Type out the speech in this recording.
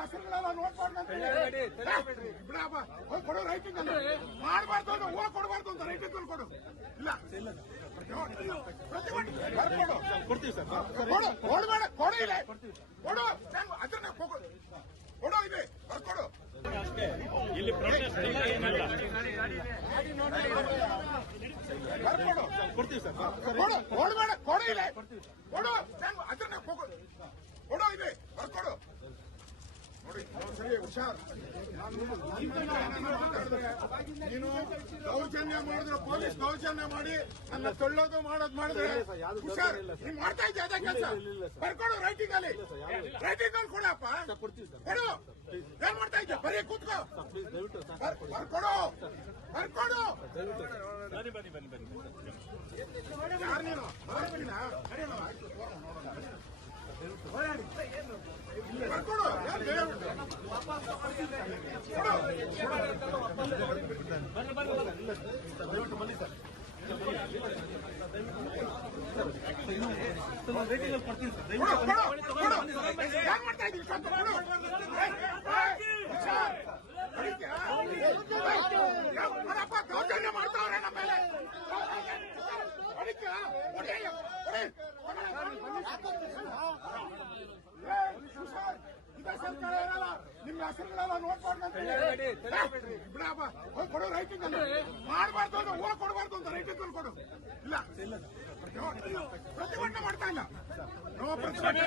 ಹೆಸರುಗಳೆಲ್ಲ ನೋಡ್ಕೊಂಡು ಬಿಡಪ್ಪ ಹೋಗಿ ಕೊಡು ರೈಟಿಂಗ್ ಅಲ್ಲಿ ಮಾಡಬಾರ್ದು ಅಂದ್ರೆ ಹೂವು ಕೊಡಬಾರ್ದು ಅಂತ ರೈಟಿಂಗ್ ಅಲ್ಲಿ ಕೊಡು ಇಲ್ಲ ಕೊಡ್ತೀವಿ ಸರ್ ಕೊಡು ಕೊಡಬೇಡ ಕೊಡು ಇಲ್ಲ ಕೊಡು ಅದನ್ನ ಕೊಡು ಇದೆ ಬರ್ಕೊಡು ಇಲ್ಲಿ ಪ್ರೊಟೆಸ್ಟ್ ಇಲ್ಲ ಏನಲ್ಲ ಬರ್ಕೊಡು ಕೊಡ್ತೀವಿ ಸರ್ ಕೊಡು ಕೊಡಬೇಡ ಕೊಡು ಇಲ್ಲ ಕೊಡು ಅದನ್ನ ಕೊಡು ಇದೆ ಬರ್ಕೊಡು ನೋಡಿ ಸರಿ ಹುಷಾರ್ ನೀನು ದೌರ್ಜನ್ಯ ಮಾಡಿದ್ರೆ ಪೊಲೀಸ್ ದೌರ್ಜನ್ಯ ಮಾಡಿ ನನ್ನ ತೊಳ್ಳೋದು ಮಾಡೋದು ಮಾಡಿದ್ರೆ ಹುಷಾರ್ ನೀನ್ ಮಾಡ್ತಾ ಇದ್ದೆ ಅದೇ ಕೆಲಸ ಬರ್ಕೊಡು ರೈಟಿಂಗ್ ಅಲ್ಲಿ ಕೊಡಪ್ಪ ಕೊಡು ಏನ್ ಮಾಡ್ತಾ ಇದ್ದೆ ಬರೀ ಕೂತ್ಕೋ ಬರ್ಕೊಡು ಬರ್ಕೊಡು ಯಾರು ನೀನು ಬರ್ಕೊಡು ದಯವಿಟ್ಟು ಬನ್ನಿ ಸರ್ ರೇಟಿಂಗ್ ಕೊಡ್ತೀನಿ ಸರ್ ಏನ್ ಮಾಡ್ತಾ ಇದ್ದೀವಿ ದೌರ್ಜನ್ಯ ಮಾಡ್ತಾವ್ರೆ ನಮ್ಮ ಮೇಲೆ ಇದೇ ಸರ್ಕಾರ ಇರಲ್ಲ ನಿಮ್ಮ ಹೆಸರುಗಳೆಲ್ಲ ನೋಡ್ಕೊಂಡು ಬಿಡಪ್ಪ ಹೋಗಿ ಕೊಡು ರೈಟಿಂಗ್ ಅಲ್ಲಿ ಮಾಡಬಾರ್ದು ಅಂದ್ರೆ ಹೂವು ಕೊಡಬಾರ್ದು ಅಂತ ರೈಟಿಂಗ್ ಅಲ್ಲಿ ಕೊಡು ಇಲ್ಲ ಪ್ರತಿಭಟನೆ ಮಾಡ್ತಾ ಇಲ್ಲ ನಾವು ಪ್ರತಿಭಟನೆ